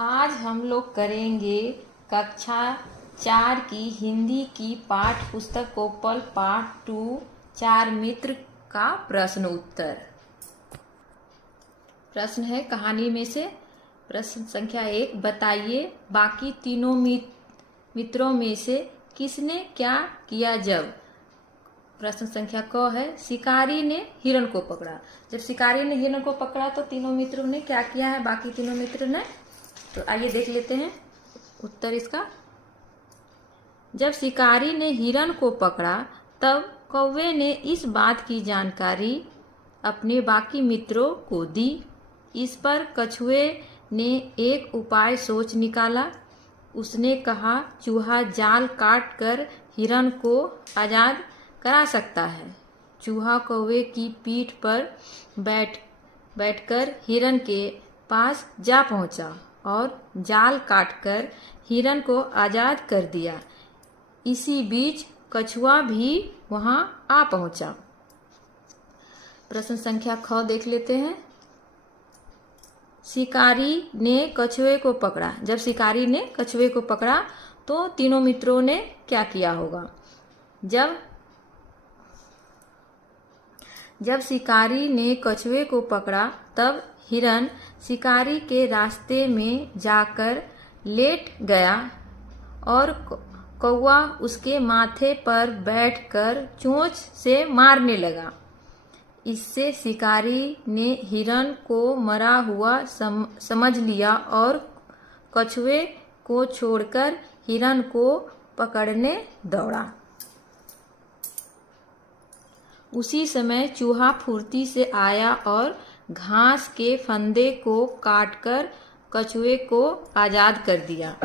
आज हम लोग करेंगे कक्षा 4 की हिंदी की पाठ्य पुस्तक कोपल पार्ट 2 चार मित्र का प्रश्न उत्तर। प्रश्न है कहानी में से प्रश्न संख्या 1, बताइए बाकी तीनों मित्रों में से किसने क्या किया जब। प्रश्न संख्या क है, शिकारी ने हिरण को पकड़ा। जब शिकारी ने हिरण को पकड़ा तो तीनों मित्रों ने क्या किया है, बाकी तीनों मित्र ने। तो आइए देख लेते हैं उत्तर इसका। जब शिकारी ने हिरण को पकड़ा तब कौवे ने इस बात की जानकारी अपने बाकी मित्रों को दी। इस पर कछुए ने एक उपाय सोच निकाला। उसने कहा, चूहा जाल काट कर हिरण को आजाद करा सकता है। चूहा कौवे की पीठ पर बैठकर हिरण के पास जा पहुंचा और जाल काटकर हिरण को आजाद कर दिया। इसी बीच कछुआ भी वहां आ पहुंचा। प्रश्न संख्या ख देख लेते हैं। शिकारी ने कछुए को पकड़ा। जब शिकारी ने कछुए को पकड़ा तो तीनों मित्रों ने क्या किया होगा। जब शिकारी ने कछुए को पकड़ा तब हिरण शिकारी के रास्ते में जाकर लेट गया और कौवा उसके माथे पर बैठकर चोंच से मारने लगा। इससे शिकारी ने हिरण को मरा हुआ समझ लिया और कछुए को छोड़कर हिरण को पकड़ने दौड़ा। उसी समय चूहा फुर्ती से आया और घास के फंदे को काटकर कछुए को आजाद कर दिया।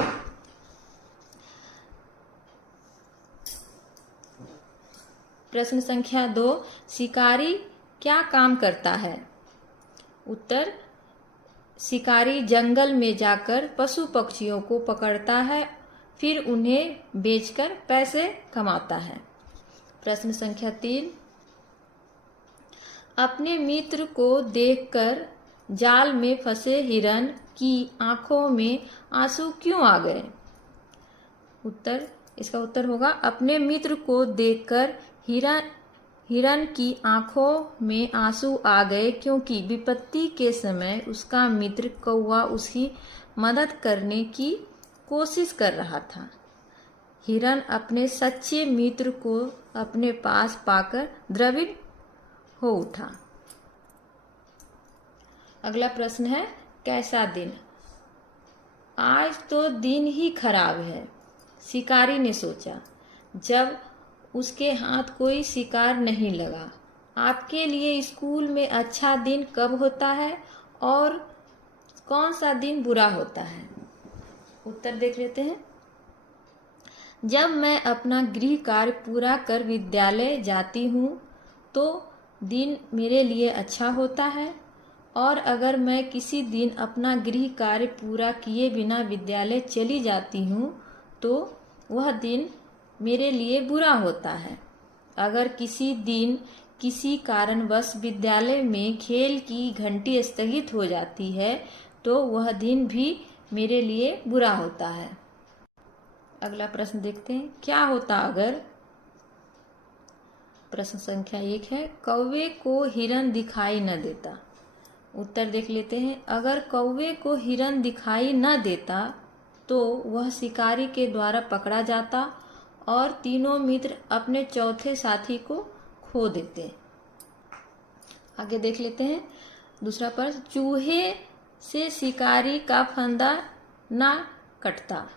प्रश्न संख्या 2, शिकारी क्या काम करता है। उत्तर, शिकारी जंगल में जाकर पशु पक्षियों को पकड़ता है, फिर उन्हें बेचकर पैसे कमाता है। प्रश्न संख्या 3, अपने मित्र को देखकर जाल में फंसे हिरण की आंखों में आंसू क्यों आ गए। उत्तर, इसका उत्तर होगा, अपने मित्र को देखकर हिरण की आंखों में आंसू आ गए क्योंकि विपत्ति के समय उसका मित्र कौवा उसकी मदद करने की कोशिश कर रहा था। हिरण अपने सच्चे मित्र को अपने पास पाकर द्रवित हो उठा। अगला प्रश्न है, कैसा दिन। आज तो दिन ही खराब है, शिकारी ने सोचा, जब उसके हाथ कोई शिकार नहीं लगा। आपके लिए स्कूल में अच्छा दिन कब होता है और कौन सा दिन बुरा होता है। उत्तर देख लेते हैं। जब मैं अपना गृह कार्य पूरा कर विद्यालय जाती हूँ तो दिन मेरे लिए अच्छा होता है, और अगर मैं किसी दिन अपना गृह कार्य पूरा किए बिना विद्यालय चली जाती हूँ तो वह दिन मेरे लिए बुरा होता है। अगर किसी दिन किसी कारणवश विद्यालय में खेल की घंटी स्थगित हो जाती है तो वह दिन भी मेरे लिए बुरा होता है। अगला प्रश्न देखते हैं, क्या होता अगर। प्रश्न संख्या 1 है, कौवे को हिरण दिखाई न देता। उत्तर देख लेते हैं। अगर कौवे को हिरण दिखाई न देता तो वह शिकारी के द्वारा पकड़ा जाता और तीनों मित्र अपने चौथे साथी को खो देते। आगे देख लेते हैं दूसरा प्रश्न, चूहे से शिकारी का फंदा ना कटता।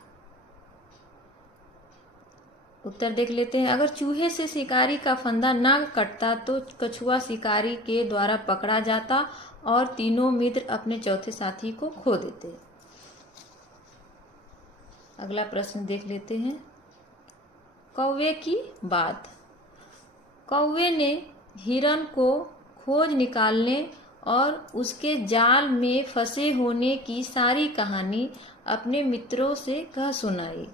उत्तर देख लेते हैं। अगर चूहे से शिकारी का फंदा ना कटता तो कछुआ शिकारी के द्वारा पकड़ा जाता और तीनों मित्र अपने चौथे साथी को खो देते। अगला प्रश्न देख लेते हैं, कौवे की बात। कौवे ने हिरण को खोज निकालने और उसके जाल में फंसे होने की सारी कहानी अपने मित्रों से कह सुनाई।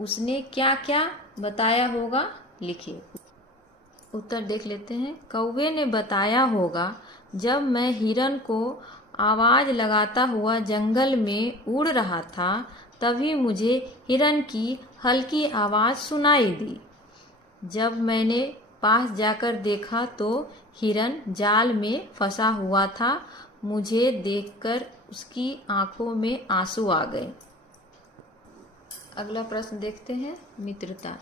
उसने क्या क्या बताया होगा, लिखिए। उत्तर देख लेते हैं। कौवे ने बताया होगा, जब मैं हिरण को आवाज लगाता हुआ जंगल में उड़ रहा था, तभी मुझे हिरन की हल्की आवाज सुनाई दी। जब मैंने पास जाकर देखा तो हिरन जाल में फंसा हुआ था। मुझे देखकर उसकी आंखों में आंसू आ गए। अगला प्रश्न देखते हैं, मित्रता।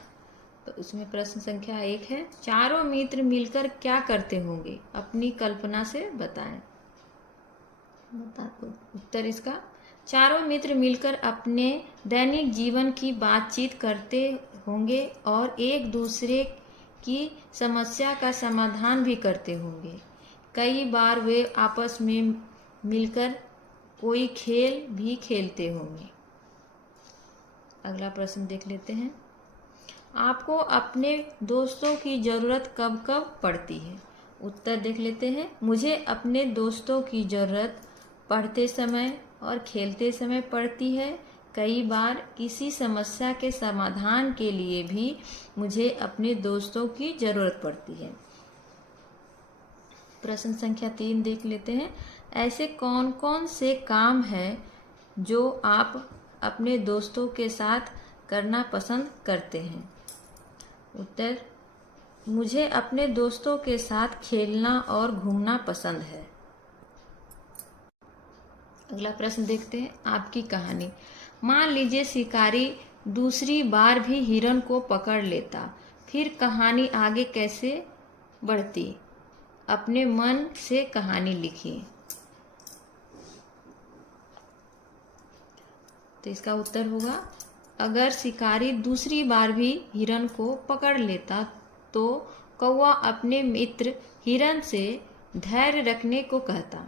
तो उसमें प्रश्न संख्या 1 है, चारों मित्र मिलकर क्या करते होंगे? अपनी कल्पना से बताएं। उत्तर इसका, चारों मित्र मिलकर अपने दैनिक जीवन की बातचीत करते होंगे और एक दूसरे की समस्या का समाधान भी करते होंगे। कई बार वे आपस में मिलकर कोई खेल भी खेलते होंगे। अगला प्रश्न देख लेते हैं, आपको अपने दोस्तों की ज़रूरत कब कब पड़ती है? उत्तर देख लेते हैं, मुझे अपने दोस्तों की ज़रूरत पढ़ते समय और खेलते समय पड़ती है। कई बार किसी समस्या के समाधान के लिए भी मुझे अपने दोस्तों की ज़रूरत पड़ती है। प्रश्न संख्या 3 देख लेते हैं, ऐसे कौन कौन से काम हैं जो आप अपने दोस्तों के साथ करना पसंद करते हैं? उत्तर, मुझे अपने दोस्तों के साथ खेलना और घूमना पसंद है। अगला प्रश्न देखते हैं, आपकी कहानी। मान लीजिए शिकारी दूसरी बार भी हिरन को पकड़ लेता, फिर कहानी आगे कैसे बढ़ती? अपने मन से कहानी लिखिए। तो इसका उत्तर होगा, अगर शिकारी दूसरी बार भी हिरन को पकड़ लेता तो कौवा अपने मित्र हिरन से धैर्य रखने को कहता।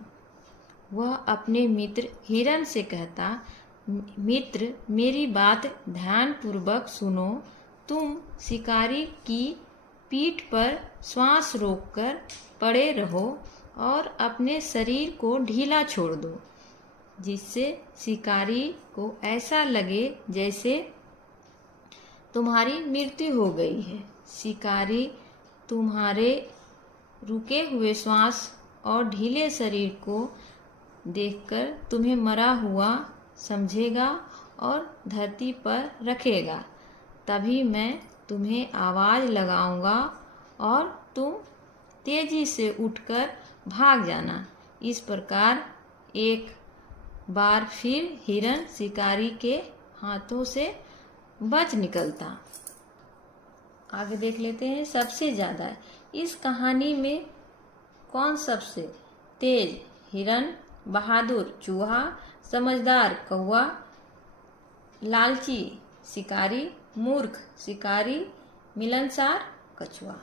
वह अपने मित्र हिरन से कहता, मित्र मेरी बात ध्यानपूर्वक सुनो, तुम शिकारी की पीठ पर श्वास रोककर पड़े रहो और अपने शरीर को ढीला छोड़ दो, जिससे शिकारी को ऐसा लगे जैसे तुम्हारी मृत्यु हो गई है। शिकारी तुम्हारे रुके हुए श्वास और ढीले शरीर को देखकर तुम्हें मरा हुआ समझेगा और धरती पर रखेगा। तभी मैं तुम्हें आवाज़ लगाऊंगा और तुम तेजी से उठकर भाग जाना। इस प्रकार एक बार फिर हिरन शिकारी के हाथों से बच निकलता। आगे देख लेते हैं, सबसे ज़्यादा इस कहानी में कौन सबसे तेज? हिरन, बहादुर चूहा, समझदार कौवा, लालची शिकारी, मूर्ख शिकारी, मिलनसार कछुआ।